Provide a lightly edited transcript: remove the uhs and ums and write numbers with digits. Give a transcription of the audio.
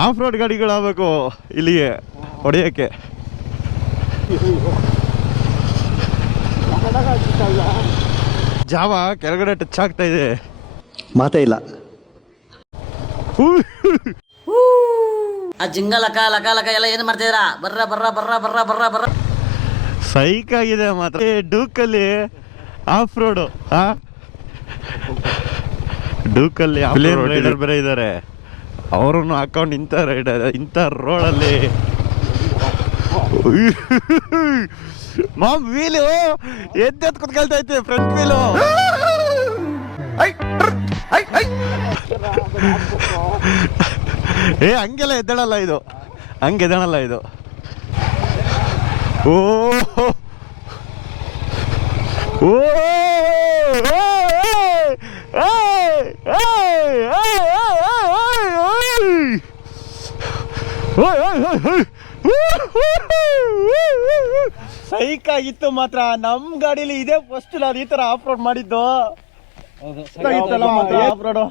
Of road ಗಾಡಿಗಳಾಗಬೇಕು ಇಲ್ಲಿಗೆ ಹೊಡೆಯೋಕ್ಕೆ. ಜಾವ ಕೆಳಗಡೆ ಟಚ್ ಆಗ್ತಾ ಇದೆ, ಮಾತೇ ಇಲ್ಲ. ಆ ಜಿಂಗ ಲಕ ಲಕ ಲಕ ಎಲ್ಲ ಏನು ಮಾಡ್ತಿದ್ದೀರಾ? ಬರ್ರ ಬರ್ರ ಬರ್ರ ಬರ್ರ ಬರ್ರ ಬರ್ರ. ಸೈಕ್ ಆಗಿದೆ ಮಾತ್ರ. ಡೂಕಲ್ಲಿ ಆಫ್ ರೋಡು, ಡೂಕಲ್ಲಿ ರೈಡರ್ ಬೇರೆ ಇದ್ದಾರೆ, ಅವರನ್ನು ಹಾಕೊಂಡು ಇಂಥ ರೈಡರ್ ಇಂಥ ರೋಡಲ್ಲಿ ಮಾಮ್ ವೀಲು ಎದ್ದೆದ್ದು ಕುತ್ಕೊಳ್ತಾ ಐತೆ, ಫ್ರಂಟ್ ವೀಲು. ಹಂಗೆಲ್ಲ ಎದ್ದೇಳಲ್ಲ ಇದು, ಹಂಗೆ ಎದ್ದೇಳಲ್ಲ ಇದು. ಓ ಓ ಸೈಕ್ ಆಗಿತ್ತು ಮಾತ್ರ. ನಮ್ಮ ಗಾಡಿಲಿ ಇದೇ ಫಸ್ಟ್ ನಾನು ಈ ತರ ಆಫ್ ರೋಡ್ ಮಾಡಿದ್ದು. Of road